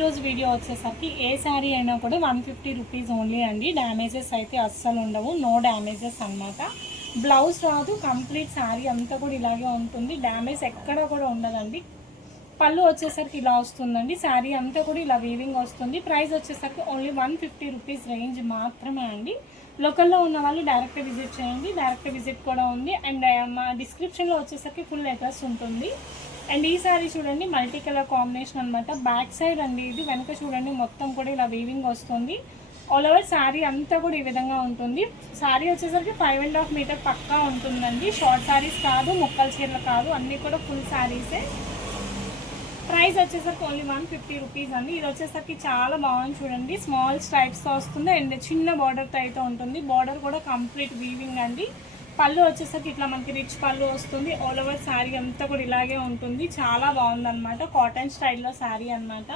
ఈరోజు వీడియో వచ్చేసరికి ఏ శారీ అయినా కూడా 150 రూపీస్ ఓన్లీ అండి. డ్యామేజెస్ అయితే అస్సలు ఉండవు, నో డ్యామేజెస్ అన్నమాట. బ్లౌజ్ రాదు, కంప్లీట్ శారీ అంతా కూడా ఇలాగే ఉంటుంది, డ్యామేజ్ ఎక్కడ కూడా ఉండదండి. పళ్ళు వచ్చేసరికి ఇలా వస్తుందండి, శారీ అంతా కూడా ఇలా వీవింగ్ వస్తుంది. ప్రైస్ వచ్చేసరికి ఓన్లీ 150 రూపీస్ రేంజ్ మాత్రమే అండి. లోకల్లో ఉన్న వాళ్ళు డైరెక్ట్ విజిట్ చేయండి, డైరెక్ట్ విజిట్ కూడా ఉంది. అండ్ మా డిస్క్రిప్షన్లో వచ్చేసరికి ఫుల్ అడ్రస్ ఉంటుంది. అండ్ ఈ సారీ చూడండి మల్టీ కలర్ కాంబినేషన్ అనమాట. బ్యాక్ సైడ్ అండి ఇది, వెనక చూడండి మొత్తం కూడా ఇలా వీవింగ్ వస్తుంది. ఆల్ ఓవర్ శారీ అంతా కూడా ఈ విధంగా ఉంటుంది. శారీ వచ్చేసరికి 5.5 మీటర్ పక్కా ఉంటుందండి. షార్ట్ శారీస్ కాదు, ముక్కల చీరలు కాదు, అన్నీ కూడా ఫుల్ శారీసే. ప్రైస్ వచ్చేసరికి ఓన్లీ 150 రూపీస్ అండి. ఇది వచ్చేసరికి చాలా బాగుంది చూడండి, స్మాల్ స్ట్రైప్స్తో వస్తుంది అండ్ చిన్న బార్డర్తో అయితే ఉంటుంది. బార్డర్ కూడా కంప్లీట్ వీవింగ్ అండి. పళ్ళు వచ్చేసరికి ఇట్లా మనకి రిచ్ పళ్ళు వస్తుంది. ఆల్ ఓవర్ శారీ అంతా కూడా ఇలాగే ఉంటుంది, చాలా బాగుందన్నమాట. కాటన్ స్టైల్లో శారీ అనమాట.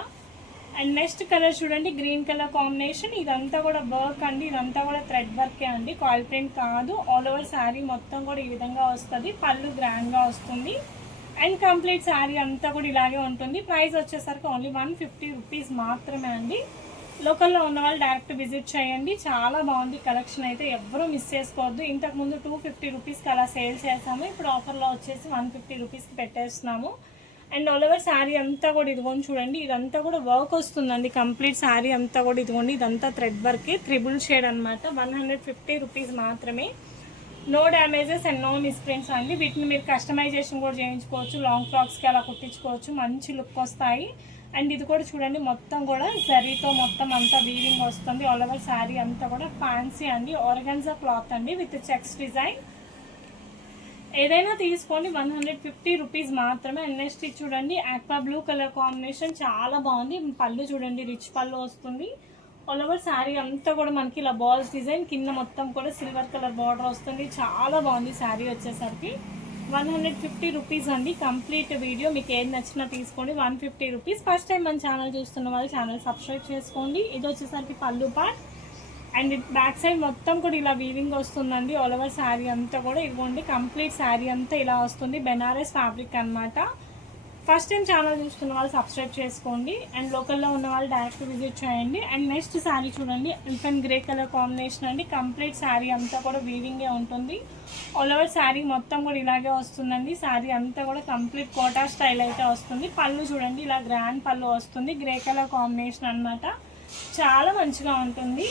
అండ్ నెక్స్ట్ కలర్ చూడండి, గ్రీన్ కలర్ కాంబినేషన్. ఇదంతా కూడా వర్క్ అండి, ఇదంతా కూడా థ్రెడ్ వర్కే అండి, కాయిల్ ప్రింట్ కాదు. ఆల్ ఓవర్ శారీ మొత్తం కూడా ఈ విధంగా వస్తుంది. పళ్ళు గ్రాండ్గా వస్తుంది అండ్ కంప్లీట్ శారీ అంతా కూడా ఇలాగే ఉంటుంది. ప్రైస్ వచ్చేసరికి ఓన్లీ 150 రూపీస్ మాత్రమే అండి. లోకల్లో ఉన్న వాళ్ళు డైరెక్ట్ విజిట్ చేయండి, చాలా బాగుంది కలెక్షన్ అయితే, ఎవరూ మిస్ చేసుకోవద్దు. ఇంతకుముందు 250 రూపీస్కి అలా సేల్ చేసాము, ఇప్పుడు ఆఫర్లో వచ్చేసి 150 రూపీస్కి పెట్టేస్తున్నాము. అండ్ ఆల్ ఓవర్ శారీ అంతా కూడా ఇదిగోండి చూడండి, ఇదంతా కూడా వర్క్ వస్తుందండి. కంప్లీట్ శారీ అంతా కూడా ఇదిగోండి, ఇదంతా థ్రెడ్ వర్కే, త్రిబుల్ షేడ్ అనమాట. 150 రూపీస్ మాత్రమే. No damages and no misprints అండి. వీటిని మీరు కస్టమైజేషన్ కూడా చేయించుకోవచ్చు, లాంగ్ ఫ్రాక్స్కి అలా కుట్టించుకోవచ్చు, మంచి లుక్ వస్తాయి. అండ్ ఇది కూడా చూడండి మొత్తం కూడా జరీతో మొత్తం అంతా వీవింగ్ వస్తుంది. ఆల్ ఓవర్ శారీ అంతా కూడా ఫ్యాన్సీ అండి, ఆర్గాన్జా క్లాత్ అండి విత్ చెక్స్ డిజైన్. ఏదైనా తీసుకోండి, 150 రూపీస్ మాత్రమే. అండ్ నెక్స్ట్ ఇది చూడండి, ఆక్వా బ్లూ కలర్ కాంబినేషన్, చాలా బాగుంది. పళ్ళు చూడండి, రిచ్ పళ్ళు వస్తుంది. ఆల్ ఓవర్ శారీ అంతా కూడా మనకి ఇలా బాల్స్ డిజైన్, కింద మొత్తం కూడా సిల్వర్ కలర్ బార్డర్ వస్తుంది, చాలా బాగుంది శారీ వచ్చేసరికి. 150 రూపీస్ అండి. కంప్లీట్ వీడియో మీకు ఏది నచ్చినా తీసుకోండి, 150 రూపీస్. ఫస్ట్ టైం మన ఛానల్ చూస్తున్న వాళ్ళు ఛానల్ సబ్స్క్రైబ్ చేసుకోండి. ఇది వచ్చేసరికి పళ్ళు పార్ట్ అండ్ బ్యాక్ సైడ్ మొత్తం కూడా ఇలా వీవింగ్ వస్తుందండి. ఆల్ ఓవర్ శారీ అంతా కూడా ఇవ్వండి, కంప్లీట్ శారీ అంతా ఇలా వస్తుంది. బెనారస్ ఫ్యాబ్రిక్ అనమాట. ఫస్ట్ టైం ఛానల్ చూస్తున్న వాళ్ళు సబ్స్క్రైబ్ చేసుకోండి అండ్ లోకల్లో ఉన్న వాళ్ళు డైరెక్ట్ విజిట్ చేయండి. అండ్ నెక్స్ట్ శారీ చూడండి, ఎలిఫెంట్ గ్రే కలర్ కాంబినేషన్ అండి. కంప్లీట్ శారీ అంతా కూడా వీవింగే ఉంటుంది. ఆల్ ఓవర్ శారీ మొత్తం కూడా ఇలాగే వస్తుందండి. శారీ అంతా కూడా కంప్లీట్ కోటా స్టైల్ అయితే వస్తుంది. పళ్ళు చూడండి, ఇలా గ్రాండ్ పళ్ళు వస్తుంది, గ్రే కలర్ కాంబినేషన్ అనమాట, చాలా మంచిగా ఉంటుంది.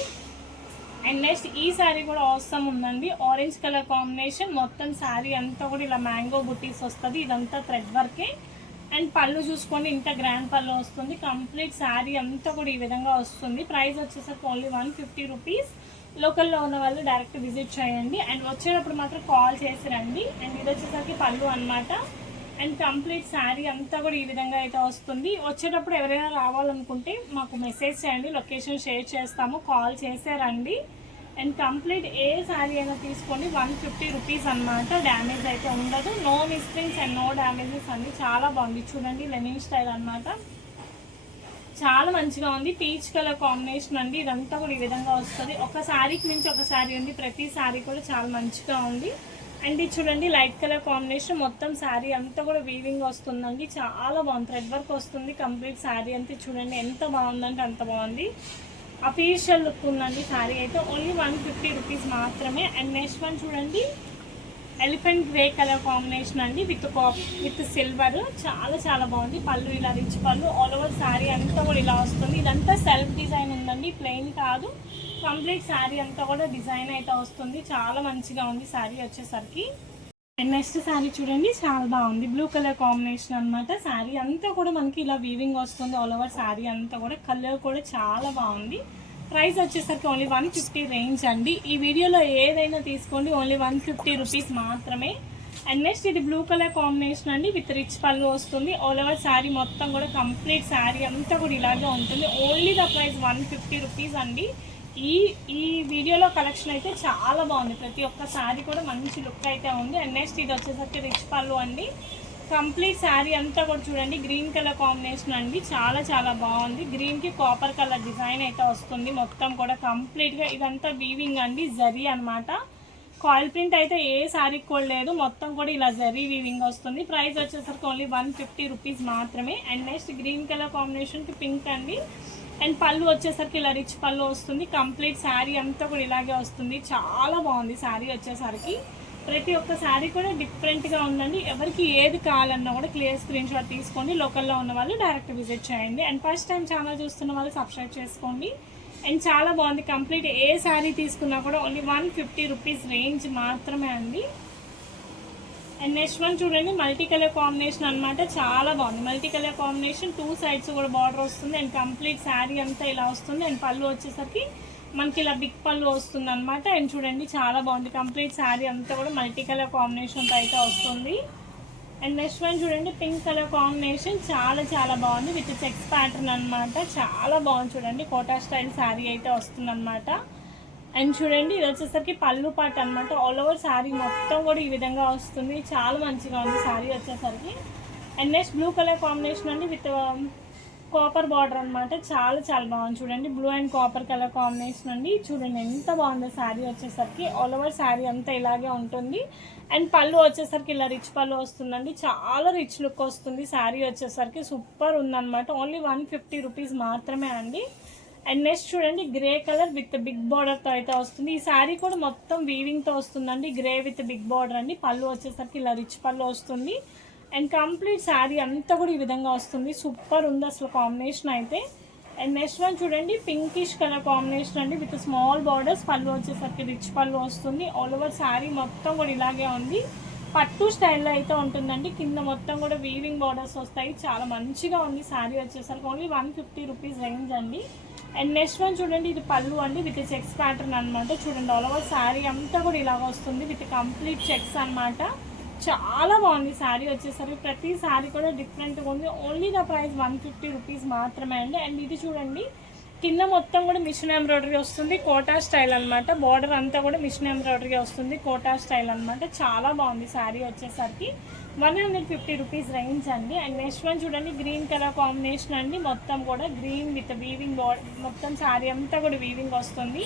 అండ్ నెక్స్ట్ ఈ శారీ కూడా అవసరం ఉందండి, ఆరెంజ్ కలర్ కాంబినేషన్. మొత్తం శారీ అంతా కూడా ఇలా మ్యాంగో బుటీస్ వస్తుంది, ఇదంతా థ్రెడ్ వర్కే. అండ్ పళ్ళు చూసుకోండి, ఇంత గ్రాండ్ పళ్ళు వస్తుంది. కంప్లీట్ శారీ అంతా కూడా ఈ విధంగా వస్తుంది. ప్రైస్ వచ్చేసరికి ఓన్లీ 150 రూపీస్. లోకల్లో ఉన్న వాళ్ళు డైరెక్ట్ విజిట్ చేయండి అండ్ వచ్చేటప్పుడు మాత్రం కాల్ చేసి రండి. అండ్ ఇది వచ్చేసరికి పళ్ళు అనమాట. అండ్ కంప్లీట్ శారీ అంతా కూడా ఈ విధంగా అయితే వస్తుంది. వచ్చేటప్పుడు ఎవరైనా రావాలనుకుంటే మాకు మెసేజ్ చేయండి, లొకేషన్ షేర్ చేస్తాము, కాల్ చేసే రండి. అండ్ కంప్లీట్ ఏ శారీ అయినా తీసుకోండి, 150 రూపీస్ అనమాట. డ్యామేజ్ అయితే ఉండదు, no misprints and no damages అండి. చాలా బాగుంది చూడండి, లెనిన్ స్టైల్ అనమాట, చాలా మంచిగా ఉంది. పీచ్ కలర్ కాంబినేషన్ అండి, ఇదంతా కూడా ఈ విధంగా వస్తుంది. ఒక శారీకి మించి ఒక శారీ ఉంది, ప్రతి శారీ కూడా చాలా మంచిగా ఉంది. అండ్ ఇది చూడండి లైట్ కలర్ కాంబినేషన్, మొత్తం శారీ అంతా కూడా వీవింగ్ వస్తుందండి, చాలా బాగుంది. థ్రెడ్ వర్క్ వస్తుంది కంప్లీట్ శారీ అంతా. చూడండి ఎంత బాగుందంటే అంత బాగుంది, అఫీషియల్ లుక్ ఉందండి శారీ అయితే. ఓన్లీ 150 రూపీస్ మాత్రమే. అండ్ నెక్స్ట్ వన్ చూడండి, ఎలిఫెంట్ గ్రే కలర్ కాంబినేషన్ అండి విత్ సిల్వర్, చాలా చాలా బాగుంది. పళ్ళు ఇలా రిచ్ పళ్ళు, ఆల్ ఓవర్ శారీ అంతా కూడా ఇలా వస్తుంది. ఇదంతా సెల్ఫ్ డిజైన్ ఉందండి, ప్లెయిన్ కాదు, కంప్లీట్ శారీ అంతా కూడా డిజైన్ అయితే వస్తుంది, చాలా మంచిగా ఉంది శారీ వచ్చేసరికి. అండ్ నెక్స్ట్ శారీ చూడండి, చాలా బాగుంది, బ్లూ కలర్ కాంబినేషన్ అనమాట. శారీ అంతా కూడా మనకి ఇలా వీవింగ్ వస్తుంది, ఆల్ ఓవర్ శారీ అంతా కూడా. కలర్ కూడా చాలా బాగుంది. ప్రైస్ వచ్చేసరికి ఓన్లీ 150 రేంజ్ అండి. ఈ వీడియోలో ఏదైనా తీసుకోండి, ఓన్లీ 150 రూపీస్ మాత్రమే. అండ్ నెక్స్ట్ ఇది బ్లూ కలర్ కాంబినేషన్ అండి విత్ రిచ్ పళ్ళు వస్తుంది. ఆల్ ఓవర్ శారీ మొత్తం కూడా కంప్లీట్ శారీ అంతా కూడా ఇలాగే ఉంటుంది. ఓన్లీ ద ప్రైస్ 150 రూపీస్ అండి. ఈ వీడియోలో కలెక్షన్ అయితే చాలా బాగుంది, ప్రతి ఒక్క శారీ కూడా మంచి లుక్ అయితే ఉంది. అండ్ నెక్స్ట్ ఇది వచ్చేసరికి రిచ్ పళ్ళు అండి. కంప్లీట్ శారీ అంతా కూడా చూడండి, గ్రీన్ కలర్ కాంబినేషన్ అండి, చాలా చాలా బాగుంది. గ్రీన్కి కాపర్ కలర్ డిజైన్ అయితే వస్తుంది మొత్తం కూడా కంప్లీట్గా. ఇదంతా వీవింగ్ అండి, జరీ అనమాట. కాయిల్ ప్రింట్ అయితే ఏ శారీకి కూడా లేదు, మొత్తం కూడా ఇలా జరీ వీవింగ్ వస్తుంది. ప్రైస్ వచ్చేసరికి ఓన్లీ 150 రూపీస్ మాత్రమే. అండ్ నెక్స్ట్ గ్రీన్ కలర్ కాంబినేషన్కి పింక్ అండి. అండ్ పళ్ళు వచ్చేసరికి ఇలా రిచ్ పళ్ళు వస్తుంది. కంప్లీట్ శారీ అంతా కూడా ఇలాగే వస్తుంది. చాలా బాగుంది శారీ వచ్చేసరికి. ప్రతి ఒక్క శారీ కూడా డిఫరెంట్గా ఉందండి. ఎవరికి ఏది కావాలన్నా కూడా క్లియర్ స్క్రీన్ షాట్ తీసుకోండి. లోకల్లో ఉన్న వాళ్ళు డైరెక్ట్ విజిట్ చేయండి. అండ్ ఫస్ట్ టైం ఛానల్ చూస్తున్న వాళ్ళు సబ్స్క్రైబ్ చేసుకోండి. అండ్ చాలా బాగుంది. కంప్లీట్ ఏ శారీ తీసుకున్నా కూడా ఓన్లీ 150 రూపీస్ రేంజ్ మాత్రమే అండి. అండ్ నెక్స్ట్ వన్ చూడండి, మల్టీ కలర్ కాంబినేషన్ అనమాట. చాలా బాగుంది మల్టీ కలర్ కాంబినేషన్. 2 సైడ్స్ కూడా బార్డర్ వస్తుంది. అండ్ కంప్లీట్ శారీ అంతా ఇలా వస్తుంది. అండ్ పళ్ళు వచ్చేసరికి మనకి ఇలా బిగ్ పళ్ళు వస్తుంది అనమాట. అండ్ చూడండి చాలా బాగుంది. కంప్లీట్ శారీ అంతా కూడా మల్టీ కలర్ కాంబినేషన్తో అయితే వస్తుంది. అండ్ నెక్స్ట్ వన్ చూడండి, పింక్ కలర్ కాంబినేషన్. చాలా బాగుంది విత్ చెక్స్ ప్యాటర్న్ అనమాట. చాలా బాగుంది చూడండి. కోటా స్టైల్ శారీ అయితే వస్తుంది అనమాట. అండ్ చూడండి ఇది వచ్చేసరికి పళ్ళు పాట అనమాట. ఆల్ ఓవర్ శారీ మొత్తం కూడా ఈ విధంగా వస్తుంది. చాలా మంచిగా ఉంది శారీ వచ్చేసరికి. And next blue colour combination అండి విత్ కాపర్ బార్డర్ అనమాట. చాలా బాగుంది చూడండి. Blue and copper colour combination అండి. చూడండి ఎంత బాగుందో శారీ వచ్చేసరికి. ఆల్ ఓవర్ శారీ అంతా ఇలాగే ఉంటుంది. అండ్ పళ్ళు వచ్చేసరికి ఇలా రిచ్ పళ్ళు వస్తుందండి. చాలా రిచ్ లుక్ వస్తుంది శారీ వచ్చేసరికి. సూపర్ ఉందన్నమాట. ఓన్లీ 150 రూపీస్ మాత్రమే అండి. అండ్ నెక్స్ట్ చూడండి, గ్రే కలర్ విత్ బిగ్ బార్డర్తో అయితే వస్తుంది. ఈ శారీ కూడా మొత్తం వీవింగ్తో వస్తుందండి. గ్రే విత్ బిగ్ బార్డర్ అండి. పళ్ళు వచ్చేసరికి ఇలా రిచ్ పళ్ళు వస్తుంది. అండ్ కంప్లీట్ శారీ అంతా కూడా ఈ విధంగా వస్తుంది. సూపర్ ఉంది అసలు కాంబినేషన్ అయితే. అండ్ నెక్స్ట్ వన్ చూడండి, పింకిష్ కలర్ కాంబినేషన్ అండి విత్ స్మాల్ బార్డర్స్. పళ్ళు వచ్చేసరికి రిచ్ పళ్ళు వస్తుంది. ఆల్ ఓవర్ శారీ మొత్తం కూడా ఇలాగే ఉంది. పట్టు స్టైల్లో అయితే ఉంటుందండి. కింద మొత్తం కూడా వీవింగ్ బార్డర్స్ వస్తాయి. చాలా మంచిగా ఉంది శారీ వచ్చేసరికి. ఓన్లీ 150 రూపీస్ రేంజ్ అండి. అండ్ నెక్స్ట్ వన్ చూడండి, ఇది పళ్ళు అండి విత్ చెక్స్ ప్యాటర్న్ అనమాట. చూడండి ఆల్ ఓవర్ శారీ అంతా కూడా ఇలాగ వస్తుంది విత్ కంప్లీట్ చెక్స్ అనమాట. చాలా బాగుంది శారీ వచ్చేసరికి. ప్రతి శారీ కూడా డిఫరెంట్గా ఉంది. ఓన్లీ ద ప్రైస్ 150 రూపీస్ మాత్రమే అండి. అండ్ ఇది చూడండి, కింద మొత్తం కూడా మిషన్ ఎంబ్రాయిడరీ వస్తుంది. కోటా స్టైల్ అనమాట. బార్డర్ అంతా కూడా మిషన్ ఎంబ్రాయిడరీ వస్తుంది. కోటా స్టైల్ అనమాట. చాలా బాగుంది శారీ వచ్చేసరికి. 150 రూపీస్ రేంజ్ అండి. అండ్ నెక్స్ట్ వన్ చూడండి, గ్రీన్ కలర్ కాంబినేషన్ అండి. మొత్తం కూడా గ్రీన్ విత్ వీవింగ్ బార్డర్. మొత్తం శారీ అంతా కూడా వీవింగ్ వస్తుంది.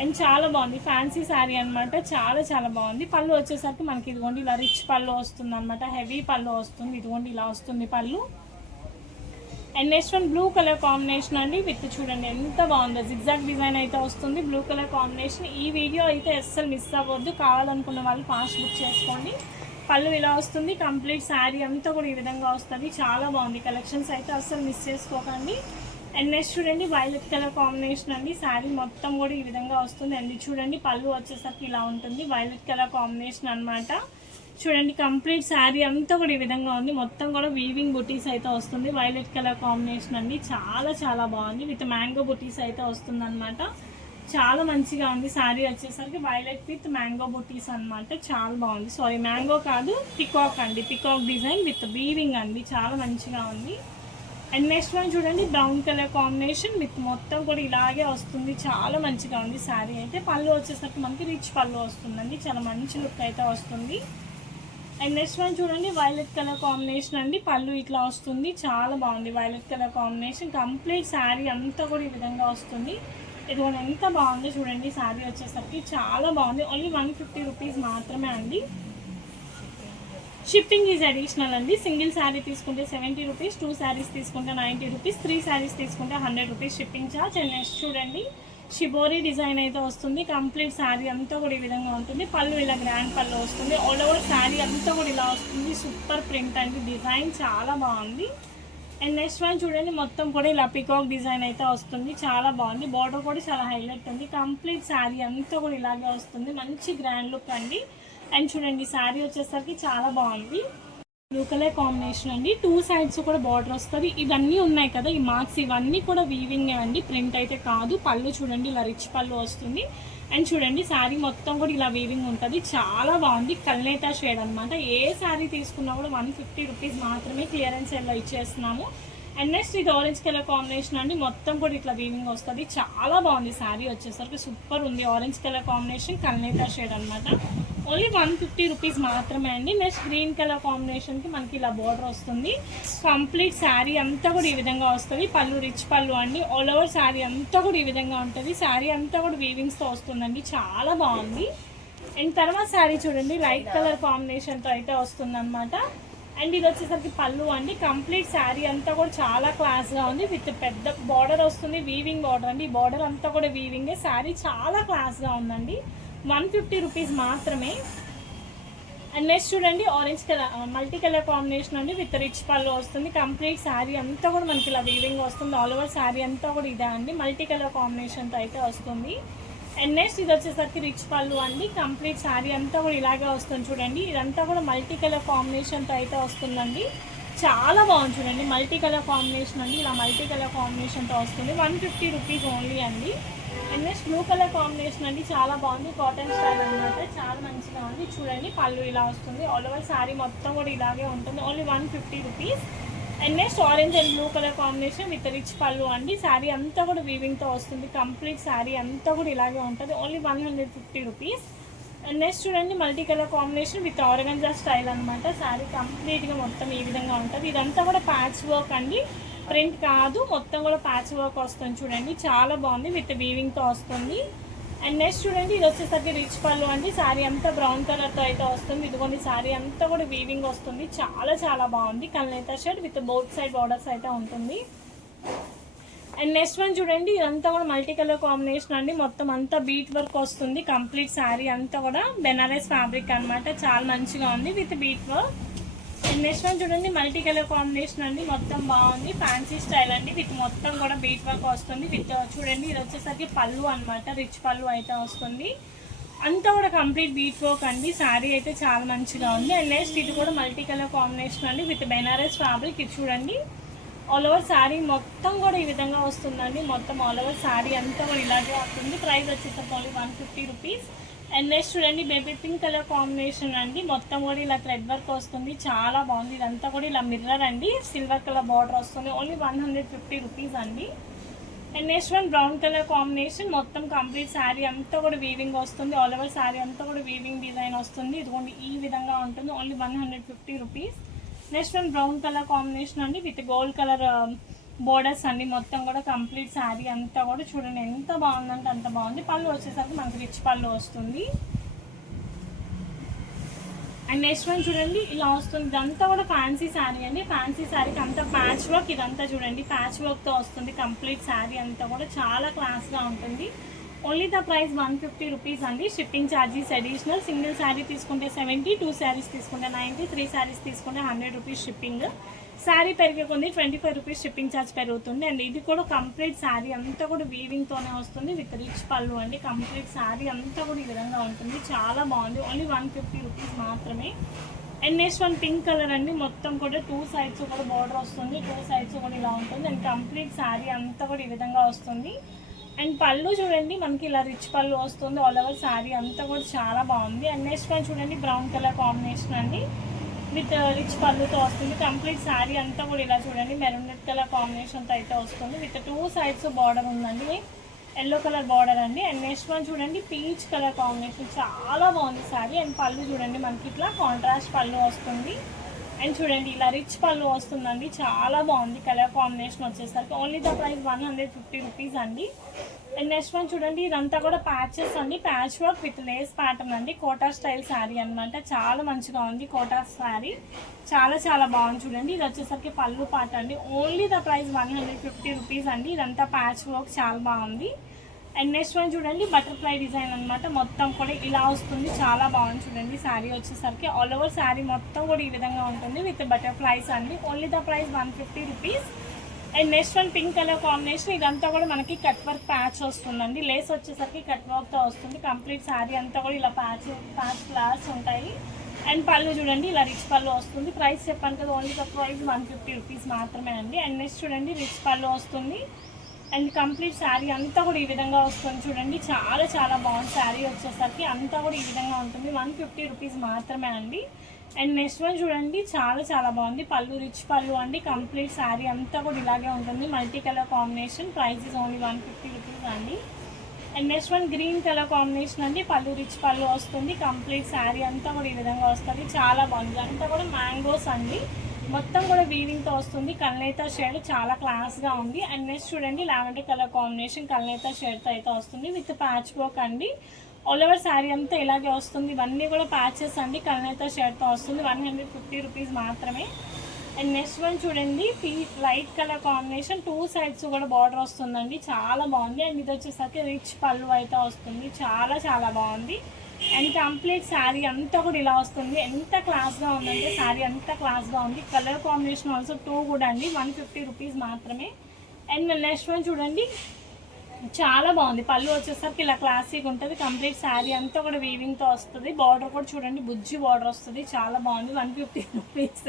అండ్ చాలా బాగుంది. ఫ్యాన్సీ శారీ అనమాట. చాలా బాగుంది. పళ్ళు వచ్చేసరికి మనకి ఇదిగోండి ఇలా రిచ్ పళ్ళు వస్తుంది అనమాట. హెవీ పళ్ళు వస్తుంది. ఇదిగోండి ఇలా వస్తుంది పళ్ళు. And next one blue colour combination అండి విత్ చూడండి ఎంత బాగుందో జిగ్జాగ్ డిజైన్ అయితే వస్తుంది. Blue colour combination. ఈ వీడియో అయితే అస్సలు మిస్ అవ్వద్దు. కావాలనుకున్న వాళ్ళు ఫాస్ట్ బుక్ చేసుకోండి. పళ్ళు ఇలా వస్తుంది. కంప్లీట్ శారీ అంతా కూడా ఈ విధంగా వస్తుంది. చాలా బాగుంది. కలెక్షన్స్ అయితే అస్సలు మిస్ చేసుకోకండి. అండ్ నెక్స్ట్ చూడండి, వైలెట్ కలర్ కాంబినేషన్ అండి. శారీ మొత్తం కూడా ఈ విధంగా వస్తుంది. అండ్ చూడండి పళ్ళు వచ్చేసరికి ఇలా ఉంటుంది. వైలెట్ కలర్ కాంబినేషన్ అనమాట. చూడండి కంప్లీట్ శారీ అంతా కూడా ఈ విధంగా ఉంది. మొత్తం కూడా వీవింగ్ బుటీస్ అయితే వస్తుంది. వైలెట్ కలర్ కాంబినేషన్ అండి. చాలా బాగుంది. విత్ మ్యాంగో బుటీస్ అయితే వస్తుంది అనమాట. చాలా మంచిగా ఉంది శారీ వచ్చేసరికి. వైలెట్ విత్ మ్యాంగో బుటీస్ అనమాట. చాలా బాగుంది. సారీ మ్యాంగో కాదు, పికాక్ అండి. పికాక్ డిజైన్ విత్ వీవింగ్ అండి. చాలా మంచిగా ఉంది. అండ్ నెక్స్ట్ వన్ చూడండి, బ్రౌన్ కలర్ కాంబినేషన్ విత్ మొత్తం కూడా ఇలాగే వస్తుంది. చాలా మంచిగా ఉంది శారీ అయితే. పళ్ళు వచ్చేసరికి మనకి రిచ్ పళ్ళు వస్తుందండి. చాలా మంచి లుక్ అయితే వస్తుంది. అండ్ నెక్స్ట్ వన్ చూడండి, వైలెట్ కలర్ కాంబినేషన్ అండి. పళ్ళు ఇట్లా వస్తుంది. చాలా బాగుంది violet colour combination. Complete sari అంతా కూడా ఈ విధంగా వస్తుంది. ఇది కూడా ఎంత బాగుందో చూడండి శారీ వచ్చేసరికి. చాలా బాగుంది. ఓన్లీ 150 రూపీస్ మాత్రమే అండి. షిప్పింగ్ ఈజ్ అడిషనల్ అండి. సింగిల్ శారీ తీసుకుంటే 70 రూపీస్, 2 శారీస్ తీసుకుంటే 90 రూపీస్, 3 శారీస్ తీసుకుంటే 100 rupees shipping charge. And next చూడండి, షిబోరీ డిజైన్ అయితే వస్తుంది. కంప్లీట్ శారీ అంతా కూడా ఈ విధంగా ఉంటుంది. పళ్ళు ఇలా గ్రాండ్ పళ్ళు వస్తుంది. ఆల్ ఓవర్ శారీ అంతా కూడా ఇలా వస్తుంది. సూపర్ ప్రింట్ అండి. డిజైన్ చాలా బాగుంది. అండ్ నెక్స్ట్ వన్ చూడండి, మొత్తం కూడా ఇలా పికాక్ డిజైన్ అయితే వస్తుంది. చాలా బాగుంది. బార్డర్ కూడా చాలా హైలైట్ ఉంది. కంప్లీట్ శారీ అంతా కూడా ఇలాగే వస్తుంది. మంచి గ్రాండ్ లుక్ అండి. అండ్ చూడండి శారీ వచ్చేసరికి చాలా బాగుంది. బ్లూ కలర్ కాంబినేషన్ అండి. 2 సైడ్స్ కూడా బార్డర్ వస్తుంది. ఇవన్నీ ఉన్నాయి కదా ఈ మార్క్స్, ఇవన్నీ కూడా వీవింగ్ అండి. ప్రింట్ అయితే కాదు. పళ్ళు చూడండి ఇలా రిచ్ పళ్ళు వస్తుంది. అండ్ చూడండి శారీ మొత్తం కూడా ఇలా వీవింగ్ ఉంటుంది. చాలా బాగుంది. కల్నేతా షేడ్ అనమాట. ఏ శారీ తీసుకున్నా కూడా 150 రూపీస్ మాత్రమే క్లియరెన్స్ ఎలా ఇచ్చేస్తున్నాము. అండ్ నెక్స్ట్ ఇది ఆరెంజ్ కలర్ కాంబినేషన్ అండి. మొత్తం కూడా ఇట్లా వీవింగ్ వస్తుంది. చాలా బాగుంది శారీ వచ్చేసరికి. సూపర్ ఉంది. ఆరెంజ్ కలర్ కాంబినేషన్, కల్నేతా షేడ్ అనమాట. ఓన్లీ 150 రూపీస్ మాత్రమే అండి. నెక్స్ట్ గ్రీన్ కలర్ కాంబినేషన్కి మనకి ఇలా బార్డర్ వస్తుంది. కంప్లీట్ శారీ అంతా కూడా ఈ విధంగా వస్తుంది. పళ్ళు రిచ్ పళ్ళు అండి. ఆల్ ఓవర్ శారీ అంతా కూడా ఈ విధంగా ఉంటుంది. శారీ అంతా కూడా వీవింగ్స్తో వస్తుందండి. చాలా బాగుంది. అండ్ తర్వాత శారీ చూడండి లైట్ కలర్ కాంబినేషన్తో అయితే వస్తుంది అనమాట. అండ్ ఇది వచ్చేసరికి పళ్ళు అండి. కంప్లీట్ శారీ అంతా కూడా చాలా క్లాస్గా ఉంది. విత్ పెద్ద బార్డర్ వస్తుంది, వీవింగ్ బార్డర్ అండి. ఈ బార్డర్ అంతా కూడా వీవింగే. శారీ చాలా క్లాస్గా ఉందండి. 150 రూపీస్ మాత్రమే. అండ్ నెక్స్ట్ చూడండి orange colour multi colour combination అండి. విత్ రిచ్ పళ్ళు వస్తుంది. కంప్లీట్ శారీ అంతా కూడా మనకి ఇలా వీవింగ్ వస్తుంది. ఆల్ ఓవర్ శారీ అంతా కూడా ఇదే అండి. మల్టీ కలర్ కాంబినేషన్తో అయితే వస్తుంది. అండ్ నెక్స్ట్ ఇది వచ్చేసరికి రిచ్ పళ్ళు అండి. కంప్లీట్ శారీ అంతా కూడా ఇలాగే వస్తుంది చూడండి. ఇదంతా కూడా మల్టీ కలర్ కాంబినేషన్తో అయితే వస్తుందండి. చాలా బాగుంది చూడండి. మల్టీ కలర్ కాంబినేషన్ అండి. ఇలా మల్టీ కలర్ కాంబినేషన్తో వస్తుంది. 150 రూపీస్ ఓన్లీ అండి. And next blue colour combination అండి. చాలా బాగుంది. కాటన్ స్టైల్ అనమాట. చాలా మంచిగా ఉంది చూడండి. పళ్ళు ఇలా వస్తుంది. ఆల్ ఓవర్ శారీ మొత్తం కూడా ఇలాగే ఉంటుంది. Only 150 rupees. And next orange and blue colour combination with rich పళ్ళు అండి. శారీ అంతా కూడా వీవింగ్తో వస్తుంది. కంప్లీట్ శారీ అంతా కూడా ఇలాగే ఉంటుంది. Only 150 rupees. అండ్ నెక్స్ట్ చూడండి multi colour combination with organza style అనమాట. శారీ కంప్లీట్గా మొత్తం ఈ విధంగా ఉంటుంది. ఇదంతా కూడా ప్యాచ్ వర్క్ అండి. ప్రింట్ కాదు, మొత్తం కూడా ప్యాచ్ వర్క్ వస్తుంది చూడండి. చాలా బాగుంది. విత్ వీవింగ్తో వస్తుంది. అండ్ నెక్స్ట్ చూడండి ఇది వచ్చేసరికి రిచ్ పళ్ళు అండి. శారీ అంతా బ్రౌన్ కలర్తో అయితే వస్తుంది. ఇదిగోండి శారీ అంతా కూడా వీవింగ్ వస్తుంది. చాలా చాలా బాగుంది. కల్నేత shade with both side borders అయితే ఉంటుంది. అండ్ నెక్స్ట్ వన్ చూడండి ఇదంతా కూడా మల్టీ కలర్ కాంబినేషన్ అండి. మొత్తం అంతా బీట్ వర్క్ వస్తుంది. కంప్లీట్ శారీ అంతా కూడా బెనారస్ ఫ్యాబ్రిక్ అనమాట. చాలా మంచిగా ఉంది with bead work. And next one చూడండి మల్టీ కలర్ కాంబినేషన్ అండి. మొత్తం బాగుంది. ఫ్యాన్సీ స్టైల్ అండి. విత్ మొత్తం కూడా బీట్ వర్క్ వస్తుంది. విత్ చూడండి ఇది వచ్చేసరికి పళ్ళు అనమాట. రిచ్ పళ్ళు అయితే వస్తుంది. అంతా కూడా కంప్లీట్ బీట్ వర్క్ అండి. శారీ అయితే చాలా మంచిగా ఉంది. అండ్ నెక్స్ట్ ఇది కూడా మల్టీ కలర్ కాంబినేషన్ అండి. With Banaras fabric. ఇది చూడండి ఆల్ ఓవర్ శారీ మొత్తం కూడా ఈ విధంగా వస్తుందండి. మొత్తం ఆల్ ఓవర్ శారీ అంతా కూడా ఇలాగే వస్తుంది. ప్రైస్ వచ్చేసరికి ఓన్లీ 150 రూపీస్. అండ్ నెక్స్ట్ చూడండి బేబీ పింక్ కలర్ కాంబినేషన్ అండి. మొత్తం కూడా ఇలా థ్రెడ్ వర్క్ వస్తుంది. చాలా బాగుంది. ఇదంతా కూడా ఇలా మిర్రర్ అండి. సిల్వర్ కలర్ బార్డర్ వస్తుంది. ఓన్లీ 150 రూపీస్ అండి. And next one brown colour combination. మొత్తం కంప్లీట్ శారీ అంతా కూడా వీవింగ్ వస్తుంది. ఆల్ ఓవర్ శారీ అంతా కూడా వీవింగ్ డిజైన్ వస్తుంది. ఇదిగోండి ఈ విధంగా ఉంటుంది. Only 150 rupees. Next one brown colour combination అండి. విత్ గోల్డ్ కలర్ బోర్డర్స్ అండి. మొత్తం కూడా కంప్లీట్ శారీ అంతా కూడా చూడండి ఎంత బాగుందంటే అంత బాగుంది. పళ్ళు వచ్చేసరికి మనకి రిచ్ పళ్ళు వస్తుంది. అండ్ నెక్స్ట్ వన్ చూడండి ఇలా వస్తుంది. ఇదంతా కూడా ఫ్యాన్సీ శారీ అండి. ఫ్యాన్సీ శారీకి అంతా ప్యాచ్ వర్క్. ఇదంతా చూడండి ప్యాచ్ వర్క్తో వస్తుంది. కంప్లీట్ శారీ అంతా కూడా చాలా క్లాస్గా ఉంటుంది. ఓన్లీ ద ప్రైస్ 150 రూపీస్ అండి. Shipping charges additional. Single sari తీసుకుంటే 70, 2 శారీస్ తీసుకుంటే 90, 3 శారీస్ తీసుకుంటే 100 రూపీస్ షిప్పింగ్. శారీ పెరిగే కొన్ని 25 రూపీస్ షిప్పింగ్ ఛార్జ్ పెరుగుతుంది. అండ్ ఇది కూడా కంప్లీట్ శారీ అంతా కూడా వీవింగ్తోనే వస్తుంది. విత్ రిచ్ పళ్ళు అండి. కంప్లీట్ శారీ అంతా కూడా ఈ విధంగా ఉంటుంది. చాలా బాగుంది. ఓన్లీ 150 రూపీస్ మాత్రమే. And next one pink colour అండి. మొత్తం కూడా 2 సైడ్స్ కూడా బార్డర్ వస్తుంది. 2 సైడ్స్ కూడా ఇలా ఉంటుంది. అండ్ కంప్లీట్ శారీ అంతా కూడా ఈ విధంగా వస్తుంది. అండ్ పళ్ళు చూడండి మనకి ఇలా రిచ్ పళ్ళు వస్తుంది. ఆల్ ఓవర్ శారీ అంతా కూడా చాలా బాగుంది. అండ్ నెక్స్ట్ వన్ చూడండి బ్రౌన్ కలర్ కాంబినేషన్ అండి. విత్ రిచ్ పళ్ళుతో వస్తుంది. కంప్లీట్ శారీ అంతా కూడా ఇలా చూడండి మెరూన్ రెడ్ కలర్ కాంబినేషన్తో అయితే వస్తుంది. విత్ 2 సైడ్స్ బార్డర్ ఉందండి. ఎల్లో కలర్ బార్డర్ అండి. అండ్ నెక్స్ట్ వన్ చూడండి పీచ్ కలర్ కాంబినేషన్. చాలా బాగుంది శారీ. అండ్ పళ్ళు చూడండి మనకి ఇట్లా కాంట్రాస్ట్ పళ్ళు వస్తుంది. అండ్ చూడండి ఇలా రిచ్ పళ్ళు వస్తుందండి. చాలా బాగుంది కలర్ కాంబినేషన్ వచ్చేసరికి. ఓన్లీ ద ప్రైస్ 150 రూపీస్ అండి. అండ్ నెక్స్ట్ వన్ చూడండి ఇదంతా కూడా ప్యాచెస్ అండి. Patch work with lace pattern అండి. కోటా స్టైల్ శారీ అనమాట. చాలా మంచిగా ఉంది కోటా శారీ. చాలా చాలా బాగుంది చూడండి. ఇది వచ్చేసరికి పళ్ళు పాట అండి. ఓన్లీ ద ప్రైస్ 150 రూపీస్ అండి. ఇదంతా ప్యాచ్ వర్క్ చాలా బాగుంది. అండ్ నెక్స్ట్ వన్ చూడండి బటర్ఫ్లై డిజైన్ అనమాట. మొత్తం కూడా ఇలా వస్తుంది. చాలా బాగుంది చూడండి. శారీ వచ్చేసరికి ఆల్ ఓవర్ శారీ మొత్తం కూడా ఈ విధంగా ఉంటుంది విత్ బటర్ఫ్లైస్ అండి. Only the price 150 rupees. And next one pink colour combination. ఇదంతా కూడా మనకి కట్ వర్క్ ప్యాచ్ వస్తుందండి. లేస్ వచ్చేసరికి కట్ వర్క్తో వస్తుంది. కంప్లీట్ శారీ అంతా కూడా ఇలా ప్యాచ్ ఫ్లవర్స్ ఉంటాయి. అండ్ పళ్ళు చూడండి ఇలా రిచ్ పళ్ళు వస్తుంది. ప్రైస్ చెప్పాను కదా ఓన్లీ ద ప్రైస్ 150 రూపీస్ మాత్రమే అండి. అండ్ నెక్స్ట్ చూడండి రిచ్ పళ్ళు వస్తుంది. అండ్ కంప్లీట్ శారీ అంతా కూడా ఈ విధంగా వస్తుంది చూడండి. చాలా చాలా బాగుంది శారీ వచ్చేసరికి. అంతా కూడా ఈ విధంగా ఉంటుంది. 150 రూపీస్ మాత్రమే అండి. అండ్ నెక్స్ట్ వన్ చూడండి చాలా చాలా బాగుంది. పళ్ళు రిచ్ పళ్ళు అండి. కంప్లీట్ శారీ అంతా కూడా ఇలాగే ఉంటుంది. Multi colour combination. Price is only 150 rupees అండి. And next one green colour combination అండి. పళ్ళు రిచ్ పళ్ళు వస్తుంది. కంప్లీట్ శారీ అంతా కూడా ఈ విధంగా వస్తుంది. చాలా బాగుంది. అంతా కూడా మ్యాంగోస్ అండి. మొత్తం కూడా వీవింగ్తో వస్తుంది. కల్నేత షేడ్ చాలా క్లాస్గా ఉంది. అండ్ నెక్స్ట్ చూడండి లావెండర్ కలర్ కాంబినేషన్ కల్నేత షేడ్తో అయితే వస్తుంది విత్ ప్యాచ్ వర్క్ అండి. ఆల్ ఓవర్ శారీ అంతా ఇలాగే వస్తుంది. ఇవన్నీ కూడా ప్యాచెస్ అండి, కల్నేత షర్ట్తో వస్తుంది. 150 రూపీస్ మాత్రమే. అండ్ నెక్స్ట్ వన్ చూడండి, లైట్ కలర్ కాంబినేషన్, 2 సైడ్స్ కూడా బార్డర్ వస్తుందండి, చాలా బాగుంది. అండ్ ఇది వచ్చేసరికి రిచ్ పళ్ళు అయితే వస్తుంది, చాలా చాలా బాగుంది. అండ్ కంప్లీట్ శారీ అంతా కూడా ఇలా వస్తుంది. ఎంత క్లాస్గా ఉందంటే శారీ అంతా క్లాస్గా ఉంది. కలర్ కాంబినేషన్ ఆల్సో 2 కూడా అండి, 150 రూపీస్ మాత్రమే. అండ్ నెక్స్ట్ వన్ చూడండి, చాలా బాగుంది. పళ్ళు వచ్చేసరికి ఇలా క్లాసిక్ ఉంటుంది. కంప్లీట్ శారీ అంతా కూడా వీవింగ్తో వస్తుంది. బార్డర్ కూడా చూడండి, బుజ్జి బార్డర్ వస్తుంది, చాలా బాగుంది. 150 రూపీస్,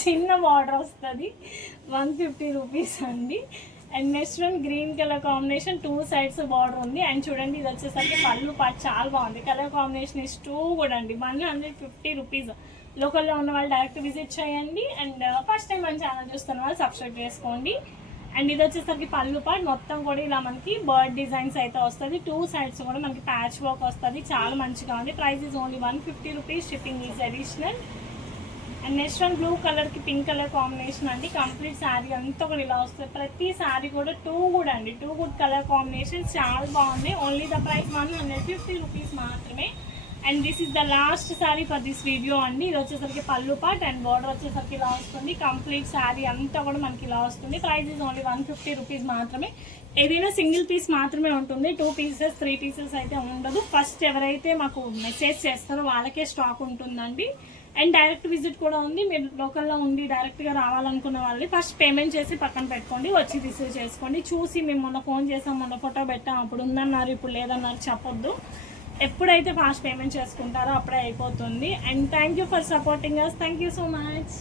చిన్న బార్డర్ వస్తుంది, 150 రూపీస్ అండి. And next one green colour combination, 2 sides border ఉంది. అండ్ చూడండి ఇది వచ్చేసరికి పళ్ళు పాటు చాలా బాగుంది. కలర్ కాంబినేషన్ ఇస్ 2 కూడా అండి, 150 రూపీస్. లోకల్లో ఉన్న వాళ్ళు డైరెక్ట్ విజిట్ చేయండి. అండ్ ఫస్ట్ టైం మన ఛానల్ చూస్తున్న వాళ్ళు సబ్స్క్రైబ్ చేసుకోండి. అండ్ ఇది వచ్చేసరికి పళ్ళు పాటు మొత్తం కూడా ఇలా మనకి బర్డ్ డిజైన్స్ అయితే వస్తుంది. 2 సైడ్స్ కూడా మనకి ప్యాచ్ వర్క్ వస్తుంది, చాలా మంచిగా ఉంది. Price is only 150 rupees, shipping is additional. And next one blue కలర్కి పింక్ కలర్ కాంబినేషన్ అండి. కంప్లీట్ శారీ అంతా కూడా ఇలా వస్తుంది. ప్రతి శారీ కూడా 2 కూడా అండి, 2 గుడ్ కలర్ కాంబినేషన్, చాలా బాగుంది. ఓన్లీ ద ప్రైస్ 150 రూపీస్ మాత్రమే. And this is the last sari for this video అండి. ఇది వచ్చేసరికి పళ్ళు పార్ట్ అండ్ బార్డర్ వచ్చేసరికి ఇలా వస్తుంది. కంప్లీట్ శారీ అంతా కూడా మనకి ఇలా వస్తుంది. ప్రైస్ ఈజ్ ఓన్లీ 150 రూపీస్ మాత్రమే. ఏదైనా సింగిల్ పీస్ మాత్రమే ఉంటుంది, 2 పీసెస్ 3 పీసెస్ అయితే ఉండదు. ఫస్ట్ ఎవరైతే మాకు మెసేజ్ చేస్తారో వాళ్ళకే స్టాక్ ఉంటుందండి. అండ్ డైరెక్ట్ విజిట్ కూడా ఉంది. మీరు లోకల్లో ఉండి డైరెక్ట్గా రావాలనుకున్న వాళ్ళని ఫస్ట్ పేమెంట్ చేసి పక్కన పెట్టుకోండి, వచ్చి రిసీవ్ చేసుకోండి. చూసి మేము మొన్న ఫోన్ చేసాం, మొన్న ఫోటో పెట్టాం, అప్పుడు ఉందన్నారు ఇప్పుడు లేదన్నారు చెప్పొద్దు. ఎప్పుడైతే ఫాస్ట్ పేమెంట్ చేసుకుంటారో అప్పుడే అయిపోతుంది. And thank you for supporting us. Thank you so much.